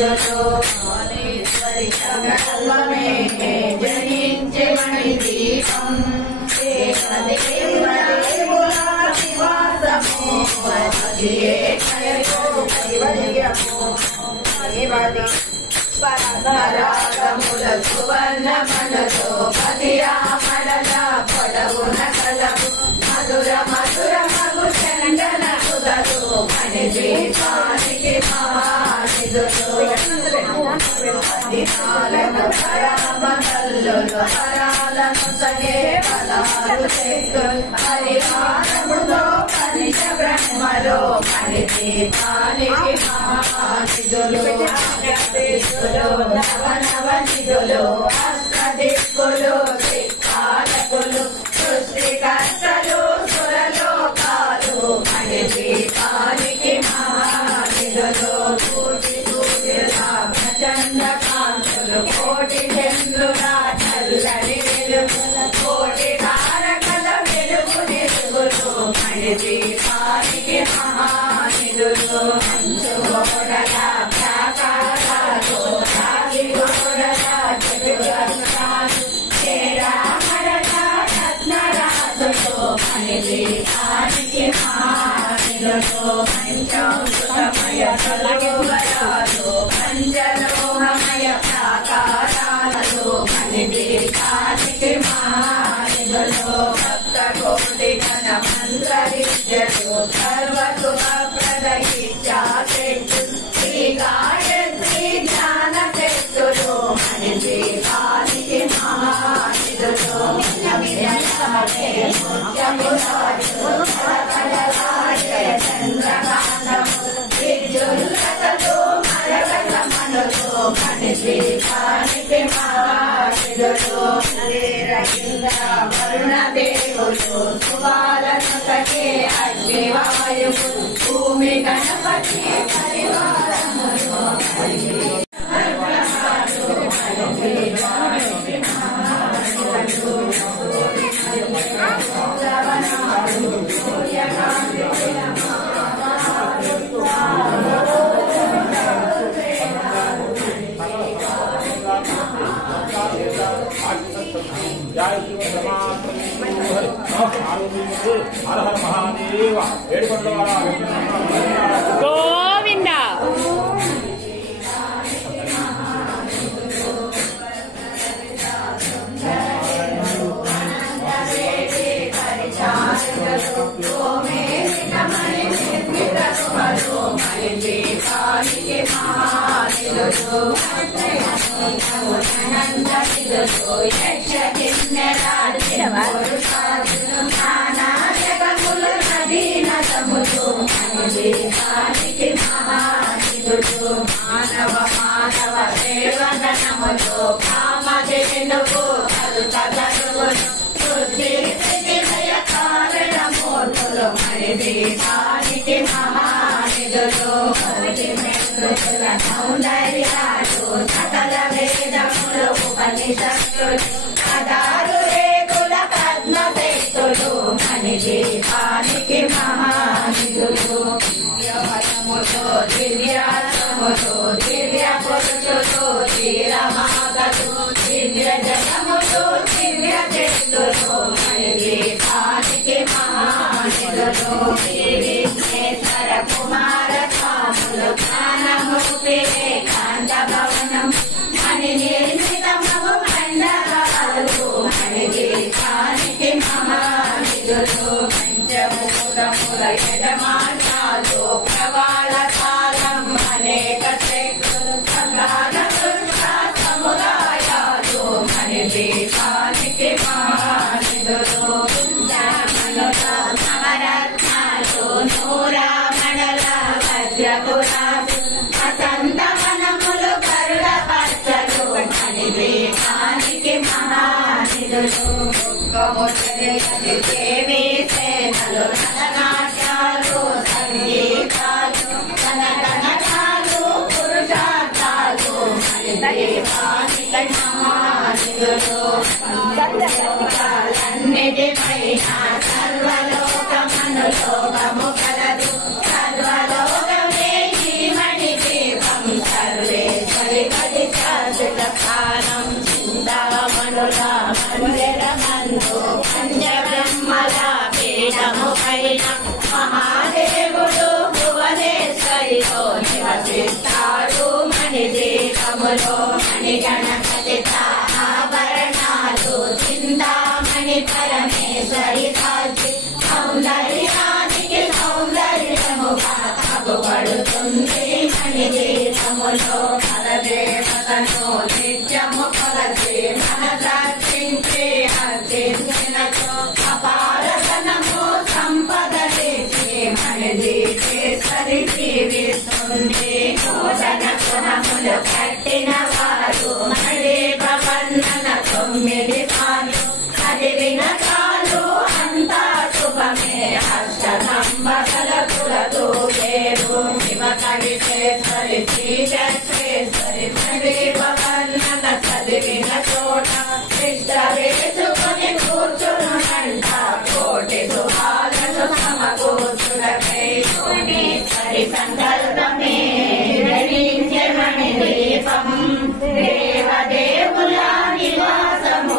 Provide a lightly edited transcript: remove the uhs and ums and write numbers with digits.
నిధులు కాళేశ్వరి సంకల్పమే జనించే మణి దీపం పరమరాగముల సువర్ణ మనతో పతిరామడల పొడవున కలవు మధుర మధుర మగు చందన కుదరు మణి దీపానికి మహానిధులు పదినాలకు పరామల్లులు హరాలను సగే బలాలు చేస్తూ హరివారములో పంచ బ్రహ్మలో మణి దీపానికి మహానిధులు నవనవనిధులు అష్టదిక్కులు దిక్పాలకులు సృష్టికర్తలు సురలోకాలు మణి దీపానికి మహానిధులు పూజి పూజల ప్రచండ కాంతులు కోటి చంద్రుల చల్లని వెలుగుల కోటి తారకల వెలుగు నిలుగులు మణి దీపానికి మహానిధులు మంచుగోడల ప్రాకారాలు రాగిగోడల చతురస్రాలు చేరామడల రత్నరాజులు మణి దీపానికి మహానిధులు పంచామృతమయ సరోవరాలు పంచలోహమయ ప్రాకారాలు మణి దీపానికి మహానిధులు భక్త కోటి ఘన మంత్ర విద్యలు సర్వసుఖ ప్రదయిత్యాశక్తు శ్రీ గాయత్రి జ్ఞాన శక్తులు మణి దీపానికి మహానిధులు చంద్రకాంతము విద్యుల్లతతో మరకత మనులు మణి దీపానికి మహానిధులు వరుణ దేవులు సువాలకే అగ్నివాయువు భూమి గణపతి పరివారములు గోవింద మానవ మానవ సేవనములు కామధేనువు కలుతగరువులు బుద్ధి స్థితిలయ కారణమూర్తులు మణి దీపానికి మహానిధులు మృతుల సౌందర్యాలు సకల వేదములు ఉపనిషత్తులు పదారు రేకుల పద్మశక్తులు మణి దీపానికి మహానిధులు దివ్యవరములు దివ్యాసములు దివ్య పురుషులు ధీరమాతలు దివ్య జనములు దివ్య చెట్టులు మణి దీపానికి మహానిధులు విఘ్నేశ్వర కుమార స్వాములు జ్ఞానమూర్తి ఏకాంత భవనం మణి నిర్మితమగు మండపాలు మణి దీపానికి మహానిధులు పంచభూతముల యజమానాలు ప్రవాళ కాలం అనేక శక్తులు సకాల సముదాయాలు మణి దీపానికి మహానిధులు నవరత్నాలు నూరామణల వజ్రపురాలు వసంతవనములు కరుణ పచ్చలు మణి దీపానికి మహానిధులు దేవీ సేనలు నటనాట్యాలు సంగీతాలు కనకనటాలు పురుషార్థాలు మణి దీపానికి మహానిధులు అన్నిటిపైన సర్వలోకమను లోకము కలదు సర్వలోకమే ఈ మణి దీపం సర్వే పీఠము పైన మహాదేవుడు భువనేశ్వరిలో నివసిస్తాడు మణి దీపములో మణి గణపతి ఆభరణాలు చింతామణి పరమేశ్వరి సాచి సౌందర్యానికి సౌందర్యముగా తగుపడుతుంది మణి దీపములో పరదేవతను నిత్యము కొలచి మనసర్చించి అర్చించినచో అపారధనము సంపదలిచి మణి దీపేశ్వరి జీవిస్తుంది నూతన గుణములు కట్టిన వారు మణి ప్రపన్నన 9 సార్లు చదివిన చాలు అంతా శుభమే అష్టనంబల కులతో పేరు శివ కవితేశ్వరి శ్రీచక్రేశ్వరి మణి ప్రపన్నన చదివిన చోట ఇష్ట వేసుకొని కూర్చునుంట కోటి శుభాలను సమకూర్చుడకై సరి సంకల్పమే ధరించే మణి దీపం దేవదేవుల నివాసము